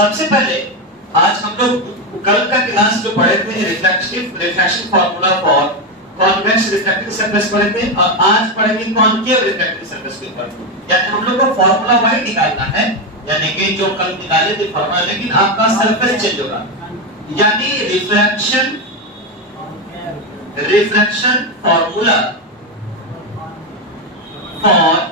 सबसे पहले आज हम लोग कल का क्लास जो पढ़े थे reflection formula for convex reflecting surface पढ़े थे और आज पढ़ेंगे कॉनकेव रिफ्लेक्टिंग सरफेस के ऊपर। यानी हम लोग को फार्मूला वाई निकालना है, यानी कि जो कल निकाले थे फार्मूला, लेकिन आपका सरफेस चेंज होगा। यानी रिफ्लेक्शन फार्मूला फॉर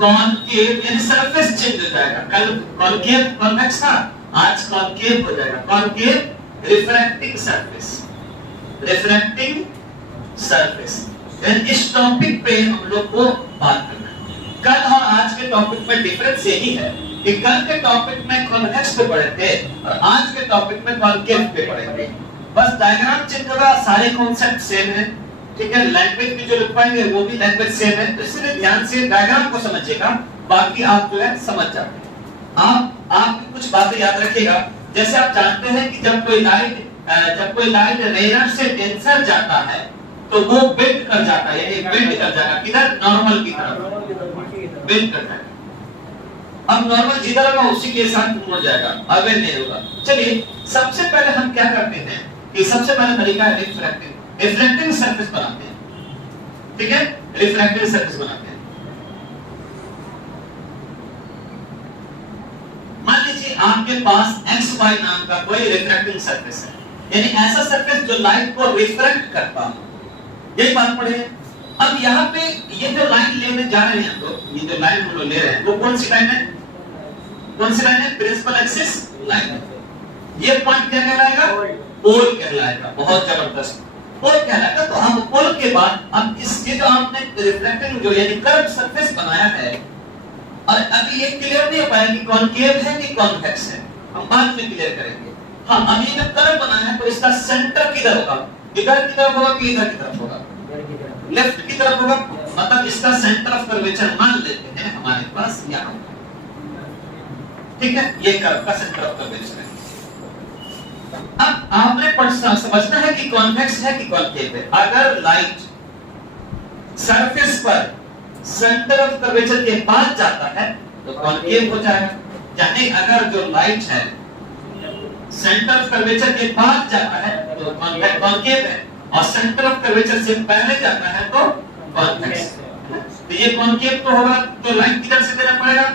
कॉनकेव, यानी सरफेस चेंज हो जाएगा। कल कॉनकेव कॉन्वेक्स था, आज कॉनकेव हो जाएगा। Concave refracting surface. इस टॉपिक पे हम लोग को बात करना है। कल और आज के टॉपिक में डिफरेंस यही है कि कल के टॉपिक में कॉन्वेक्स पे पढ़े थे और आज के टॉपिक में कॉनकेव पे पढ़ेंगे। बस डायग्राम चेंज होगा, सारे कॉन्सेप्ट सेम है, ठीक है। लैंग्वेज भी जो लिख पाएंगे वो भी लैंग्वेज सेम है, तो इसलिए ध्यान से डायग्राम को समझिएगा, बाकी आप जो है समझ जाते हैं। आप कुछ बातें याद रखिएगा। जैसे आप जानते हैं कि जब कोई लाइट रेनर से डेंसर जाता है तो वो बेंड कर जाता है, यानी बेंड कर जाएगा किधर, नॉर्मल की तरफ बेंड कर जाएगा। अब नॉर्मल जिधर होगा उसी के साथ मुड़ जाएगा, अवेयर नहीं होगा। चलिए सबसे पहले हम क्या करते हैं कि सबसे पहले तरीका है रिफ्लेक्टिंग सरफेस बनाते हैं, ठीक है। रिफ्लेक्टिंग सरफेस बनाते हैं। मान लीजिए आपके पास XY नाम का कोई रिफ्लेक्टिंग सरफेस है, यानी ऐसा सरफेस जो लाइट को रिफ्लेक्ट करता हो, यही बात पढ़े। अब यहाँ पे ये जो लाइन लेने जा रहे हैं हम लोग, ये जो लाइन हम लोग ले रहे हैं वो कौन सी लाइन है, प्रिंसिपल एक्सिस लाइन। ये पॉइंट क्या कहलाएगा, पोल कहलाएगा। बहुत जबरदस्त पोल कहलाएगा। तो हम पोल के बाद अब इसके जो आपने रिफ्लेक्टिंग जो यानी कर्व सरफेस बनाया है, और अभी ये क्लियर नहीं हो पाया कि कॉनकेव है कि कॉन्वेक्स है, हम बाद में क्लियर करेंगे। हाँ, अब ये जो कर्व बनाया है तो इसका सेंटर किधर होगा, इधर की तरफ होगा कि इधर की तरफ होगा, लेफ्ट की तरफ होगा। मतलब इसका सेंटर ऑफ कर्वेचर मान लेते हैं हमारे पास यहाँ, ठीक है। ये कर्व का सेंटर ऑफ कर्वेचर है। अब आपने समझना है कि कॉन्वेक्स है कि कॉनकेव है। अगर लाइट सरफेस पर सेंटर ऑफ कर्वेचर के पास जाता है तो कॉनकेव हो जाएगा। यानी अगर जो लाइट है सेंटर ऑफ कर्वेचर के पास जाता है तो कॉनकेव है, और सेंटर ऑफ कर्वेचर से पहले जाता है तो कॉन्वेक्स। तो ये कॉनकेव तो होगा, तो लाइन किधर से देना पड़ेगा,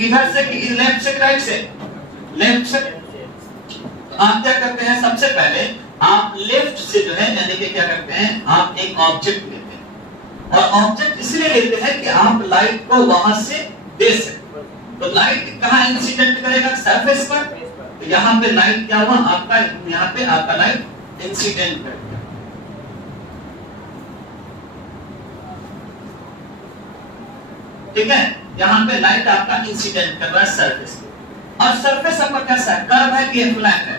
इधर से कि लेफ्ट से, राइट से, लेफ्ट से। तो आप क्या करते हैं, सबसे पहले आप लेफ्ट से जो है यानी कि क्या करते हैं, आप एक ऑब्जेक्ट लेते हैं, और ऑब्जेक्ट इसलिए लेते हैं कि आप लाइट को वहां से दे सकें। तो लाइट कहां इंसिडेंट करेगा, सरफेस पर। तो यहाँ पे लाइट क्या हुआ आपका, यहाँ पे आपका लाइट इंसिडेंट करेगा, ठीक है। यहाँ पे लाइट आपका इंसिडेंट कर रहा है सरफेस पे। और सरफेस आपका कैसा है, कर्व है कि फ्लैट है,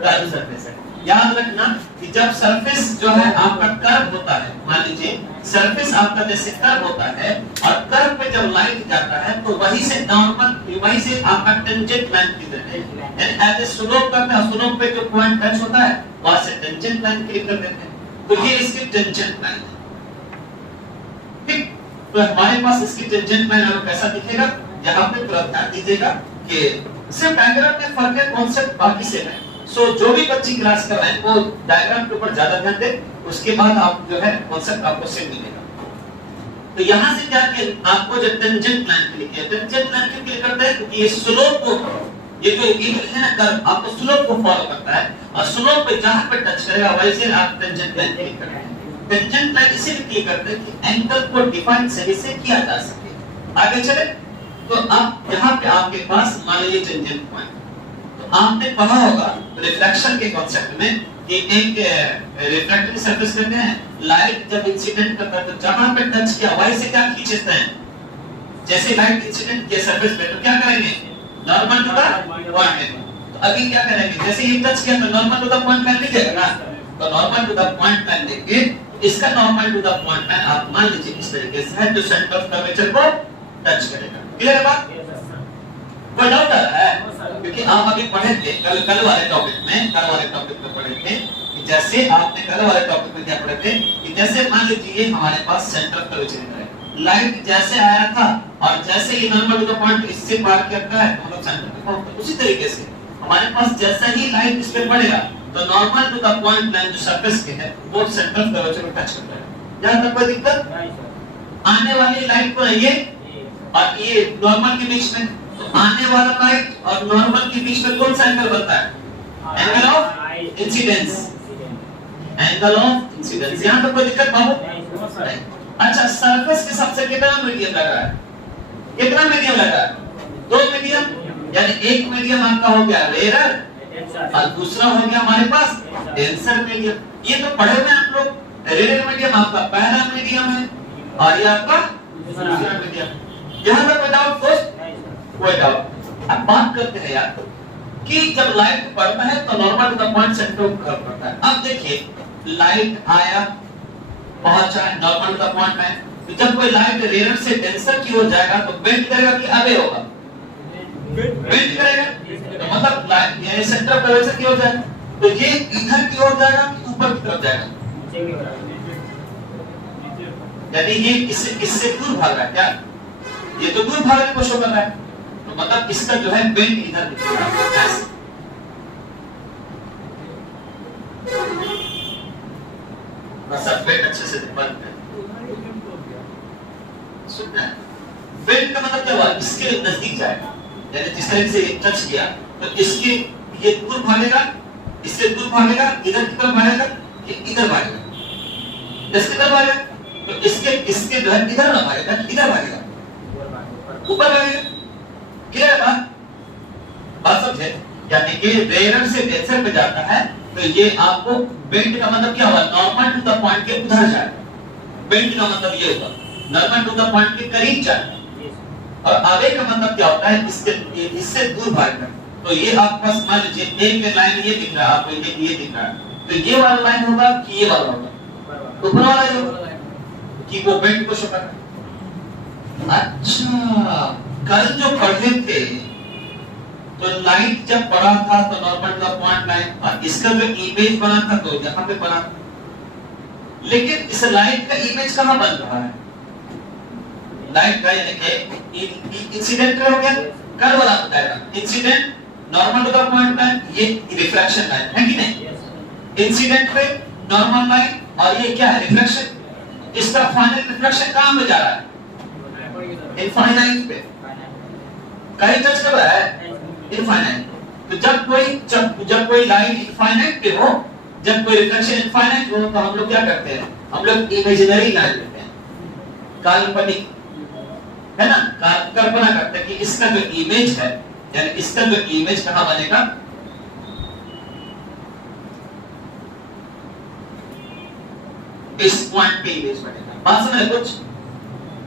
कर्व सरफेस है। याद रखना कि जब सरफेस जो है आपका कर्व होता है, मान लीजिए सरफेस आपका जैसे कर्व होता है, और कर्व पे जब लाइट जाता है तो वहीं से नॉर्मल, वहीं से आपका टेंजेंट लाइन किधर है, यानी एज ए स्लोप करते हैं, स्लोप पे जो पॉइंट टच होता है वहां से टेंजेंट लाइन क्लिक कर देते हैं। तो ये इसकी टेंजेंट लाइन है, ठीक। तो हमारे पास इसकी टेंजेंट लाइन आपको कैसा दिखेगा, यहाँ पे थोड़ा ध्यान दीजिएगा कि सिर्फ डायग्राम में फर्क है, कॉन्सेप्ट बाकी सेम है। सो जो भी बच्चे क्लास कर रहे हैं वो डायग्राम के ऊपर ज्यादा ध्यान दें, उसके बाद आप जो है कॉन्सेप्ट आपको सेम मिलेगा। तो यहाँ से जाके आपको जो टेंजेंट लाइन क्लिक है, टेंजेंट लाइन क्यों क्लिक करते हैं, क्योंकि ये स्लोप को, ये जो एंगल है ना कर्व, आपको स्लोप को फॉलो करता है, और स्लोप पे जहां पे टच करेगा वैसे आप टेंजेंट लाइन क्लिक करते हैं। टेंजेंट लाइन इसीलिए क्लिक करते हैं कि एंगल को डिफाइन सही से किया जा सके। आगे चले तो अब यहाँ पे आपके पास मान लीजिए टेंजेंट पॉइंट, तो आपने पढ़ा होगा रिफ्लेक्शन के कॉन्सेप्ट में कि एक रिफ्लेक्टिंग सरफेस कहते हैं, लाइट जब इंसिडेंट करता है तो जहां पे टच किया वहीं से क्या खींचते हैं, जैसे लाइट इंसिडेंट किया सरफेस पे तो क्या करेंगे, नॉर्मल टू द पॉइंट। तो अभी क्या करेंगे, जैसे ये टच किया तो normal to the point line लिखेगा ना, तो normal to the point line लेके इसका normal to the point line आप मान लीजिए इस तरीके से है, जो सेंटर ऑफ कर्वेचर को टच करेगा। क्लियर है बात, कोई डाउट आ रहा है, क्योंकि आप अभी पढ़े थे कल वाले टॉपिक में पढ़े थे कि जैसे आपने कल वाले टॉपिक में क्या पढ़े थे कि जैसे मान लीजिए हमारे पास सेंटर ऑफ कर्वेचर है, लाइट जैसे आया था और जैसे ही नॉर्मल टू द पॉइंट इससे पार करता है हम लोग सेंटर पे पहुंचते हैं। उसी तरीके से हमारे पास जैसा ही लाइट इस पे पड़ेगा तो normal to the point line जो सरफेस पे है वो सेंटर ऑफ कर्वेचर को टच करता है। यहां तक कोई दिक्कत? आने वाली लाइट को ये और ये नॉर्मल के बीच में, तो आने वाला लाइट और नॉर्मल के बीच में कौन सा एंगल बनता है? Angle of incidence. Angle of incidence. यहां तक कोई दिक्कत बाबू? अच्छा, सरफेस के सबसे कितना मीडियम लगा है? कितना मीडियम लगा है? 2 मीडियम, यानी एक मीडियम आपका हो गया रेयर और दूसरा हो गया हमारे पास डेंसर मीडियम। ये तो पढ़े हुए हैं आप लोग। रेयर मीडियम आपका पहला मीडियम है और ये आपका दूसरा मीडियम। यहां तक कोई डाउट दोस्त? कोई डाउट? अब बात करते हैं यार कि जब लाइट पड़ता है तो normal to the point centre of curve पड़ता है। अब देखिए लाइट आया पहुंचा नॉर्मल टू द पॉइंट में, तो जब कोई लाइट रेयर से डेंसर की ओर जाएगा तो बेंड करेगा कि अबे होगा? बेंड करेगा। तो मतलब लाइट ये सेंटर ऑफ कर्वेचर की ओर जाएगा, तो ये इधर की ओर जाएगा कि ऊपर की तरफ जाएगा? यानी ये इससे दूर भाग रहा है क्या? ये तो दूर भागने की कोशिश कर रहा है, तो मतलब इसका जो है बेंड इधर दिखेगा ऐसे। बस अब बेंड अच्छे से बंद कर। सुनना है, बेंड का मतलब क्या हुआ? इसके नजदीक जाएगा, यानी जिस तरह से टच किया तो इसके ये दूर भागेगा, इससे दूर भागेगा, इधर की तरफ भागेगा, ये इधर भागेगा। इसके तरफ भागेगा तो इसके जो है इधर ना भागेगा, इधर भागेगा, ऊपर भागेगा। क्लियर है बात समझे? यानी कि रेयर से डेंसर पे जाता है तो ये आपको बेंड का मतलब क्या हुआ? नॉर्मल टू द पॉइंट के उधर जाएगा। बेंड का मतलब ये होगा नॉर्मल टू द पॉइंट के करीब जाएगा, और अवे का मतलब क्या होता है? इससे दूर भागना। तो ये आपके पास मान लीजिए एक लाइन ये दिख रहा है आपको, ये दिख रहा है, तो ये वाला लाइन होगा कि ये वाला होगा? ऊपर वाला होगा कि वो बेंड को शो कर रहा है। अच्छा, कल जो पढ़े थे तो लाइट जब पड़ा था तो normal to the point line, और इसका जो इमेज बना था तो यहाँ पे बना, लेकिन इस लाइट का इमेज कहाँ बन रहा है? लाइट का यानी कि इंसिडेंट हो गया, कर्व वाला बताएगा incident normal to the point line, ये रिफ्लेक्शन लाइन है कि नहीं? इंसिडेंट पे नॉर्मल लाइन और ये क्या है? रिफ्लेक्शन। इसका फाइनल रिफ्लेक्शन कहां पे जा रहा है? इनफाइनाइट पे। कहीं टच कर रहा है? इनफाइनाइट। तो जब कोई लाइन इनफाइनाइट पे हो, जब कोई रिफ्लेक्शन इनफाइनाइट हो, तो हम लोग क्या करते हैं? हम लोग इमेजिनरी लाइन लेते हैं, काल्पनिक, है ना? कल्पना करते हैं कि इसका जो इमेज है, यानी इसका जो इमेज कहां बनेगा? इस पॉइंट पे इमेज बनेगा। बात समझ कुछ?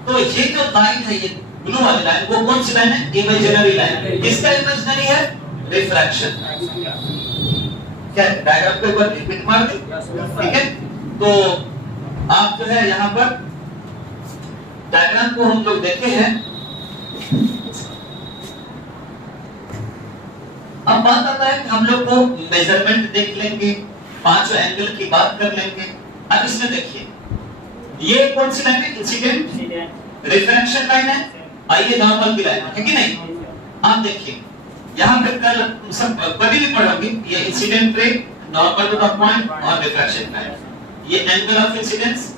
तो ये जो लाइन है, ये ब्लू वाली लाइन, वो कौन सी लाइन है? Imaginary line. किसका इमेजिनरी है? रिफ्रैक्शन। क्या डायग्राम पे ऊपर रिपीट मार दे, ठीक है? तो आप जो है यहाँ पर डायग्राम को हम लोग देखे हैं। अब बात आता है कि हम लोग को मेजरमेंट देख लेंगे, 5 एंगल की बात कर लेंगे। अब इसमें देखिए, ये कौन सी लाइन है? इंसिडेंट रिफ्रैक्शन लाइन है, और ये नॉर्मल की लाइन है कि नहीं? आप देखिए यहाँ पे कल सब कभी भी पढ़ोगे, ये incident ray, normal to the point और रिफ्रैक्शन लाइन, ये angle of incidence,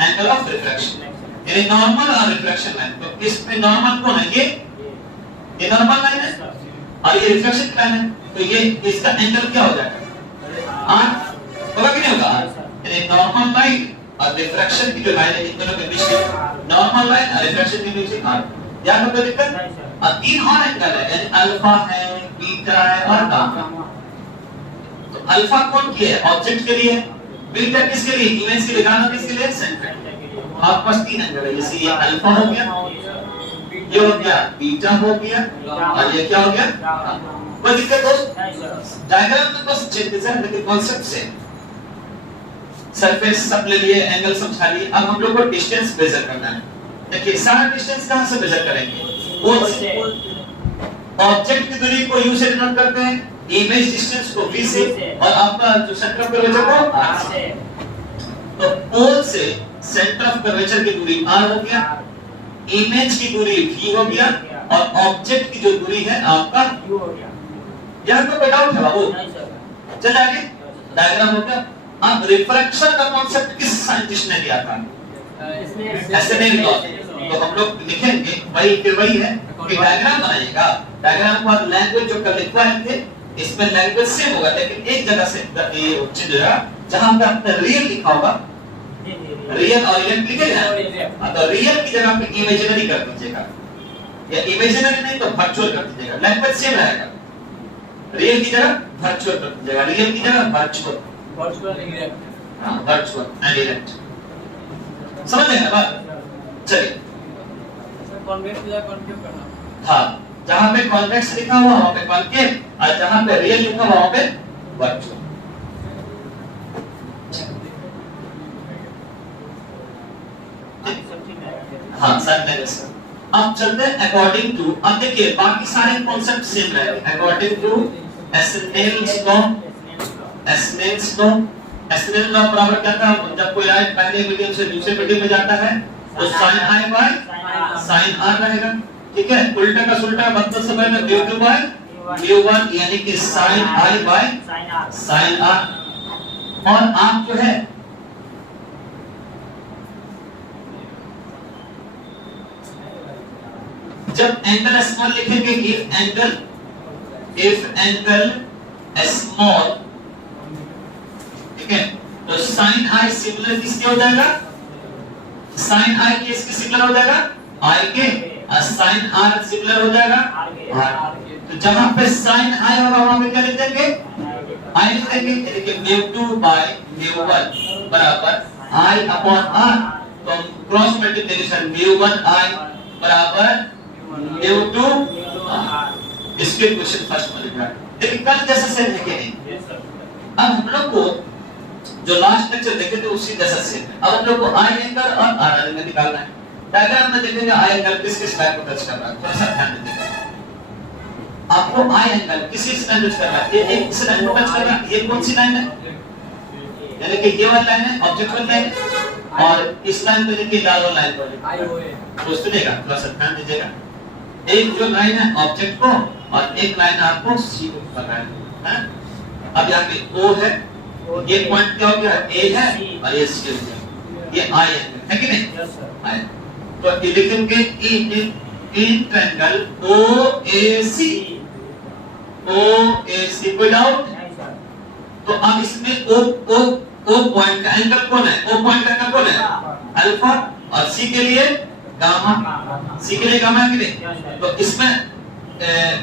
angle of refraction, यानी नॉर्मल और रिफ्लेक्शन लाइन। तो इसमें नॉर्मल कौन है? ये नॉर्मल लाइन है और ये रिफ्लेक्शन लाइन है, तो ये इसका एंगल क्या हो जाएगा? 8 होगा कि नहीं होगा? यानी नॉर्मल लाइन और रिफ्लेक्शन की जो लाइन है, इन दोनों के बीच में नॉर्मल लाइन और रिफ्लेक्शन के बीच में 8। याद रखो दिक्कत। और 3 और एंगल है, यानी अल्फा है, बीटा है और गामा। तो अल्फा कौन की है? ऑब्जेक्ट के लिए, बीटा किसके लिए? इमेज के लिए, गामा किसके लिए? सेंटर। आपके पास 3 एंगल है, जैसे ये अल्फा हो गया, ये हो गया बीटा हो गया, और ये क्या हो गया? कोई दिक्कत दोस्त? डायग्राम तो बस चेंजेस है, लेकिन कॉन्सेप्ट सेम। सरफेस सब ले लिए, एंगल समझा लिए। अब हम लोग को डिस्टेंस मेजर करना है। देखिए सारा डिस्टेंस कहां से मेजर करेंगे? ऑब्जेक्ट की दूरी को u से डिनोट करते हैं, इमेज डिस्टेंस को v से, और आपका जो सेंटर ऑफ कर्वेचर को r से। तो पोल से सेंटर ऑफ कर्वेचर की दूरी r हो गया, इमेज की दूरी v हो गया और ऑब्जेक्ट की जो दूरी है आपका u हो गया। यहां तो कोई डाउट है बाबू? नहीं सर। चल आगे, डायग्राम हो गया। अब रिफ्रैक्शन का कॉन्सेप्ट किस साइंटिस्ट ने दिया था? एस्नेल लॉ। तो हम लोग लिखेंगे वही फिर वही है कि डायग्राम बनाइएगा, डायग्राम के बाद लैंग्वेज जो कर लिखवाए थे इसमें लैंग्वेज सेम होगा, लेकिन एक जगह से ये चेंज होगा, जहां पे आपने रियल लिखा होगा, रियल और इलेक्ट लिखेगा, तो रियल की जगह पे इमेजिनरी कर दीजिएगा, या इमेजिनरी नहीं तो वर्चुअल कर दीजिएगा, लैंग्वेज सेम रहेगा। रियल की जगह वर्चुअल कर दीजिएगा, रियल की जगह वर्चुअल, वर्चुअल इलेक्ट। हां वर्चुअल एंड इलेक्ट, समझ गए बात? चलिए सर कॉन्वेक्स या कॉन्केव करना। हाँ, जहां पे कॉन्वेक्स लिखा हुआ वहां पे कॉन्केव और जहां पे रियल लिखा हुआ वहां पे वर्चुअल। हाँ सर नहीं सर। अब चलते हैं अकॉर्डिंग टू, अब देखिए बाकी सारे कॉन्सेप्ट सेम रहेंगे। According to Snell's law, Snell's law, Snell law बराबर क्या था? जब कोई लाइट पहले मीडियम से दूसरे मीडियम में जाता है तो sine i by sine r रहेगा, ठीक है। उल्टा का उल्टा मतलब समय में mu two by mu one, यानी कि sine i by sine r. और आप जो है जब एंगल स्मॉल लिखेंगे, इफ एंगल स्मॉल, ठीक है, तो साइन आई सिमिलर किसके हो जाएगा? साइन आई के इसके सिमिलर हो जाएगा आई के, और साइन आर सिमिलर हो जाएगा आर। तो जहां पे साइन आई होगा वहां पे क्या लिख देंगे? आई लिख देंगे, यानी कि mu two by mu one बराबर आई अपॉन आर। तो हम क्रॉस मल्टीप्लिकेशन म्यू वन आई बराबर म्यू टू आर। इसके क्वेश्चन फर्स्ट में लिख रहा है, लेकिन कल जैसा सेम है कि नहीं? अब हम लोग को जो लास्ट लेक्चर देखे थे उसी जैसा सेम है। अब हम लोग को आई एंगल और आर एंगल निकालना है। डायग्राम में देखेंगे आई एंगल किस किस लाइन को टच कर रहा है, थोड़ा सा ध्यान दीजिएगा। आपको आई एंगल किस किस लाइन टच कर रहा है? ये इस लाइन को टच कर रहा है। ये कौन सी लाइन है? यानी कि ये वाली लाइन है, ऑब्जेक्ट वाली लाइन है, और इस लाइन पे देखिए लाल वाली लाइन पर आई ओ है। तो सुनिएगा, थोड़ा सा ध्यान दीजिएगा। एक जो लाइन है ऑब्जेक्ट को और एक लाइन आपको सी को कर रहा है। अब यहाँ पे ओ है, ये पॉइंट क्या हो गया? ए है और ये सी हो गया, ये आई है कि नहीं? Yes sir. आई तो ये लिखेंगे इन ट्रायंगल OAC, OAC, कोई डाउट? नहीं सर। तो अब इसमें O पॉइंट का एंगल कौन है? O पॉइंट का एंगल कौन है? अल्फा, और C के लिए गामा, C के लिए गामा है कि नहीं? तो इसमें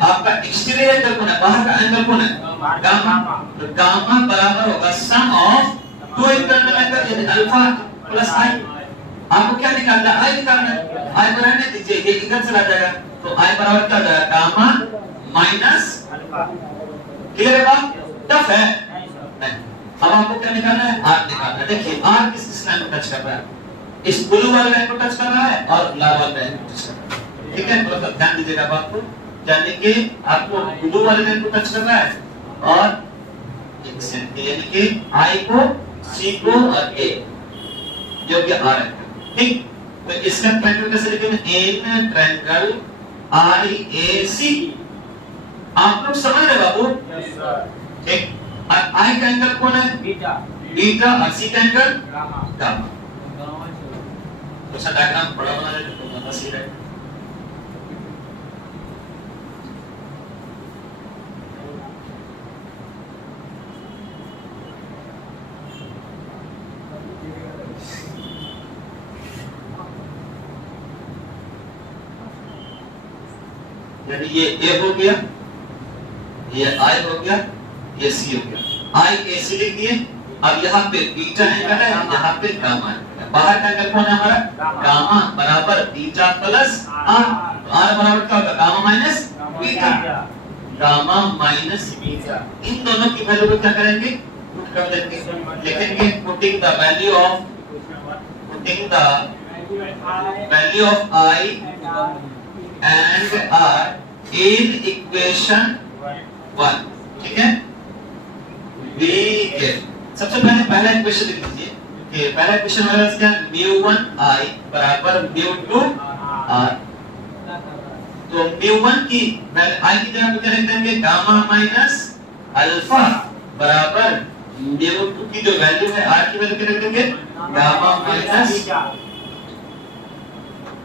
आपका एक्सटीरियर एंगल कौन है? बाहर का एंगल कौन है? गामा। तो गामा बराबर होगा सम ऑफ टू इंटरनल एंगल, यानी अल्फा प्लस आई। आपको क्या निकालना है? आई निकालना है। आई बराबर नहीं दीजिए, ये इधर चला जाएगा, तो आई बराबर क्या हो जाएगा? Gamma minus alpha. क्लियर है बात? टफ है नहीं। अब आपको क्या निकालना है? आर निकालना है। देखिए आर किस किस लाइन को टच कर रहा है? इस ब्लू वाले लाइन को टच कर रहा है और लाल वाले लाइन को टच कर रहा है, ठीक है। थोड़ा सा ध्यान दीजिएगा बात को, यानी कि आपको ब्लू वाले लाइन को टच करना है और एक सेंट, यानी कि आई को, सी को और ए, जो कि आर है, ठीक। तो इसका ट्रायंगल कैसे लिखेंगे? In triangle IAC। आप लोग समझ रहे बाबू? Yes sir. ठीक। और आई का एंगल कौन है? बीटा, बीटा, और सी का एंगल गामा, गामा। तो सर डायग्राम बड़ा बना लेते तो ज्यादा सही रहेगा। यानी ये A हो गया, ये I हो गया, ये C हो गया। IAC लिख दिए। अब यहाँ पे बीटा एंगल है, यहाँ पे गामा है। बाहर का एंगल कौन है हमारा? गामा बराबर बीटा प्लस R। तो R बराबर क्या होगा? Gamma minus beta, gamma minus beta. इन दोनों की वैल्यू को क्या करेंगे? पुट कर देंगे, लिखेंगे putting the value of I and R in equation 1, ठीक है। V के सबसे पहले पहला इक्वेशन लिख लीजिए कि पहला इक्वेशन हमारा क्या? mu1 I बराबर mu2 आर। तो म्यू1 की आई की जगह पे लिख देंगे गामा माइनस अल्फा बराबर म्यू2 की जो वैल्यू है आर की वैल्यू क्या लिख देंगे गामा माइनस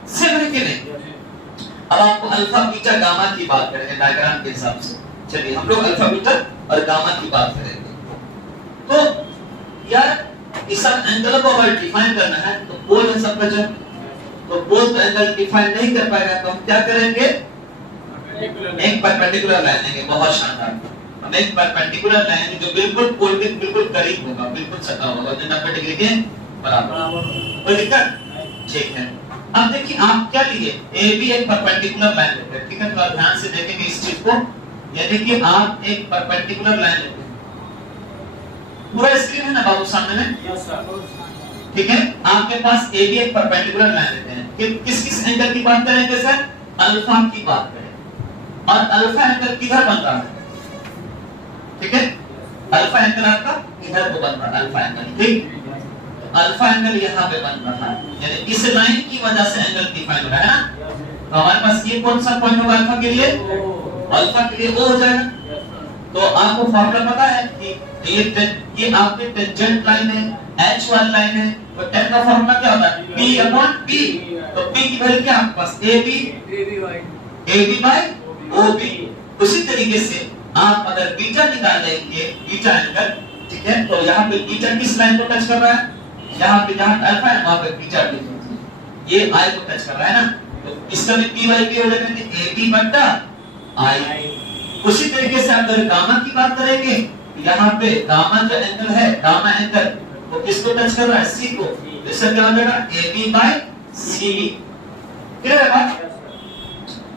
से लिख के नहीं। अब आपको अल्फा बीटा गामा की बात करेंगे डायग्राम के हिसाब से। चलिए हम लोग अल्फा बीटा और गामा की बात करेंगे। तो यार इस सब एंगल को अगर डिफाइन करना है तो बोल है सब बचा, तो बोल तो एंगल डिफाइन नहीं कर पाएगा तो हम क्या करेंगे एक परपेंडिकुलर लाइन लेंगे। बहुत शानदार, हम एक परपेंडिकुलर लाइन जो बिल्कुल पोल के बिल्कुल करीब होगा, बिल्कुल सटा होगा, जो 90 डिग्री के बराबर। कोई दिक्कत? ठीक है। अब देखिए आप क्या लिए ए बी एक परपेंडिकुलर लाइन लेते हैं, ठीक है। तो ध्यान से देखेंगे इस चीज को, यानी कि आप एक परपेंडिकुलर लाइन लेते हैं। पूरा स्क्रीन है ना बाबू सामने में? Yes sir. ठीक है, आपके पास ए बी एक परपेंडिकुलर लाइन लेते हैं कि किस किस एंगल की बात करेंगे सर? अल्फा की बात करें। और अल्फा एंगल किधर बन रहा है? ठीक है, अल्फा एंगल आपका इधर को बन रहा है, अल्फा एंगल। ठीक, अल्फा एंगल यहाँ पे बन रहा है, यानी इस लाइन की वजह से एंगल डिफाइन हो रहा है ना। तो हमारे पास ये कौन सा पॉइंट होगा अल्फा के लिए? अल्फा के लिए ओ हो जाएगा। तो आपको फार्मूला पता है कि ये आपकी टेंजेंट लाइन है, एच वाली लाइन है, तो टेन का फार्मूला क्या होता है? p upon p। तो p की वैल्यू क्या आपके पास? ab bye ob। उसी तरीके से आप अगर बीटा निकाल लेंगे, बीटा एंगल, ठीक है, तो यहाँ पे बीटा किस लाइन को टच कर रहा है? यहाँ पे जहाँ अल्फा है वहाँ पे बीटा भी ये आई को टच कर रहा है ना, तो इसका भी p बाय p हो जाएगा ab बटा i। उसी तरीके से अगर गामा की बात करेंगे, यहाँ पे गामा जो एंगल है, गामा एंगल वो किसको टच कर रहा है? c को। तो इसका क्या हो जाएगा? ab bye cb। क्लियर है बात?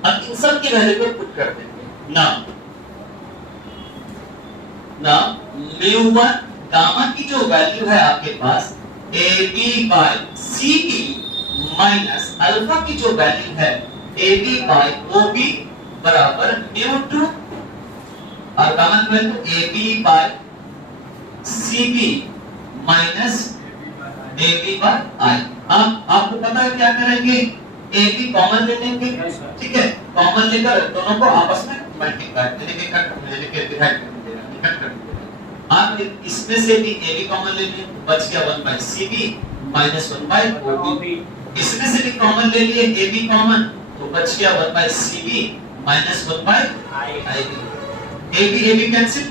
अब इन सब की वैल्यू को पुट कर देंगे ना म्यू1 गामा की जो वैल्यू है आपके पास AB by CB minus alpha की जो वैल्यू है AB by OB बराबर म्यू2 और गामा की value AB by CB minus AB by I। अब आपको पता है क्या करेंगे? AB कॉमन ले लेंगे, ठीक है, कॉमन लेकर दोनों को आपस में मल्टीप्लाई यानी कि डिवाइड कर देंगे। आप इसमें से भी AB कॉमन ले लिए, बच गया 1 by CB minus 1 by OB। इसमें से भी कॉमन ले लिए AB कॉमन, तो बच गया 1 by CB minus 1 by IB। AB cancel.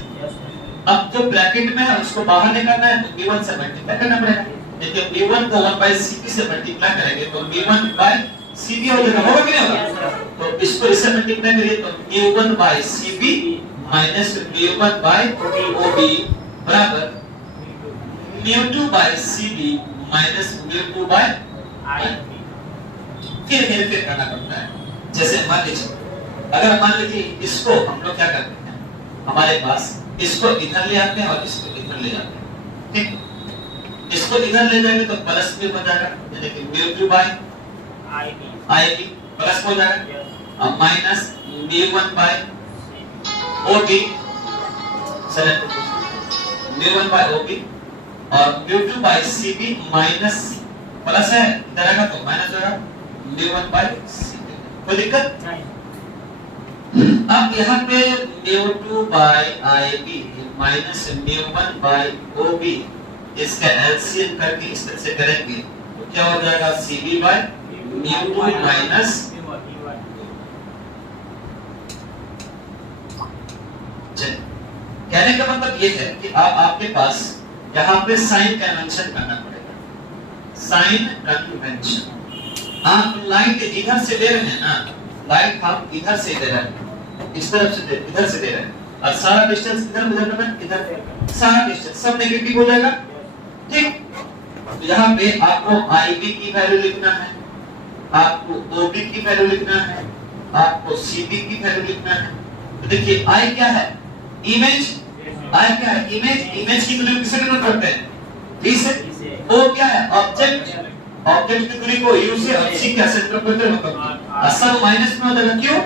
अब जो ब्रैकेट में है उसको बाहर निकालना है तो B1 से मल्टीप्लाई करना पड़ेगा। देखिए B1 को 1 by CB से मल्टीप्लाई करेंगे तो B1 by CB हो जाएगा, होगा कि नहीं होगा? तो इसको इससे मल्टीप्लाई करिए तो B1 by CB minus mu one by OB बराबर mu two by CB minus mu two by I। फिर करना पड़ता है। जैसे मान लीजिए अगर मान लीजिए इसको हम लोग क्या करते हैं, हमारे पास इसको इधर ले आते हैं और इसको इधर ले जाते हैं, ठीक। इसको इधर ले जाएंगे तो प्लस में हो जाएगा, यानी कि म्यू2 बाय IB प्लस हो जाएगा, अब minus mu one by OB select mu one by OB और mu two by CB minus plus है, इधर आएगा तो माइनस होगा म्यू1 बाय CB। कोई दिक्कत नहीं। अब यहाँ पे mu two by IB minus mu one by OB इसका एलसीएम करके इस तरह से करेंगे तो क्या हो जाएगा? CB बाय म्यू2 माइनस कहने का मतलब ये है कि आपके पास यहाँ पे साइन कन्वेंशन करना पड़ेगा। साइन कन्वेंशन, आप लाइट इधर से दे रहे हैं ना, लाइट हम इधर से दे रहे हैं, इस तरफ से इधर से दे रहे हैं और सारा डिस्टेंस इधर गुजरना है, इधर सारा डिस्टेंस सब नेगेटिव हो जाएगा, ठीक। तो यहाँ पे आपको IB की वैल्यू लिखना है, आपको OB की वैल्यू लिखना है, आपको CB की वैल्यू लिखना है। तो देखिए I क्या है? इमेज। I क्या है? इमेज की वैल्यू किससे डिनोट करते हैं? V से। O क्या है? ऑब्जेक्ट की दूरी को U से और C क्या सेंटर पर मतलब असल माइनस में हो जाएगा, क्यों?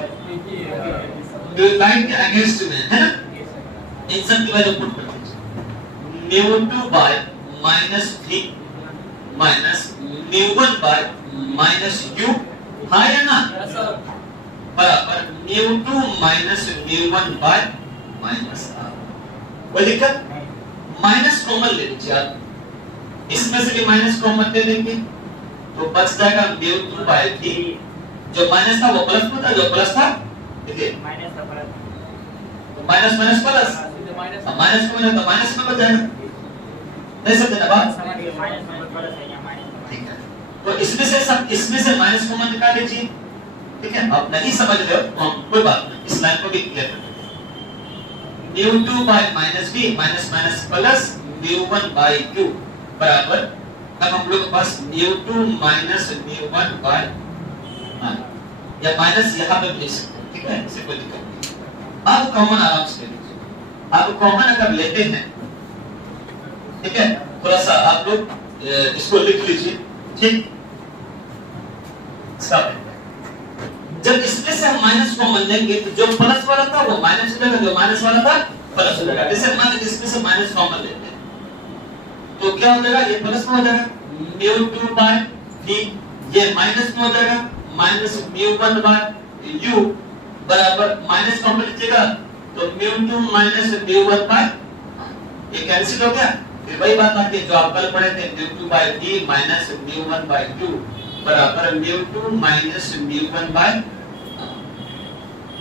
जो लाइन के अगेंस्ट में है ना, इन सब की वैल्यू पुट कर दीजिए। Mu two by minus V minus mu one by minus U हाँ या ना? Yes, sir. बराबर μ2 माइनस μ1 बाय माइनस r। कोई दिक्कत? माइनस कॉमन ले लीजिए आप, इसमें से भी माइनस कॉमन ले लेंगे तो बच जाएगा μ2 बाय v। जो माइनस था वो प्लस में था, जो प्लस था देखिए माइनस का प्लस, तो माइनस माइनस प्लस, सीधे माइनस अब माइनस को तो माइनस में बच जाएगा। नहीं समझे ना बात? समझ गए, माइनस में प्लस है या माइनस। ठीक है, तो इसमें से माइनस कॉमन निकाल लीजिए। ठीक है, अब नहीं समझ रहे हो तो कोई बात नहीं, इस लाइन को भी क्लियर कर देते हैं। μ2 by minus v minus minus plus μ1 by q बराबर, अब हम लोग के पास μ2 माइनस μ1 बाय या माइनस यहाँ पे भेज सकते हैं। ठीक है, इससे कोई दिक्कत नहीं। अब कॉमन आराम से ले लीजिए। अब कॉमन अगर लेते हैं, ठीक है, थोड़ा सा आप लोग इसको लिख लीजिए। ठीक, सब जब इसमें से हम माइनस कॉमन लेंगे तो जो प्लस वाला था वो माइनस हो जाएगा, जो माइनस वाला था प्लस हो जाएगा। जैसे मान लीजिए इसमें से माइनस कॉमन लेते हैं तो क्या हो जाएगा, ये प्लस में हो जाएगा μ2 बाय v, ये माइनस में हो जाएगा माइनस μ1 बाय u बराबर माइनस कॉमन लीजिएगा तो μ2 माइनस μ1 बाय, ये कैंसिल हो गया। फिर वही बात आती है जो आप कल पढ़े थे, μ2 by v minus μ1 by u बराबर μ2 माइनस μ1 बाय,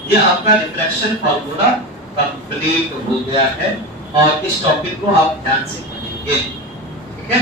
ये आपका रिफ्लेक्शन फार्मूला कंप्लीट हो गया है और इस टॉपिक को आप ध्यान से पढ़ेंगे। ठीक है।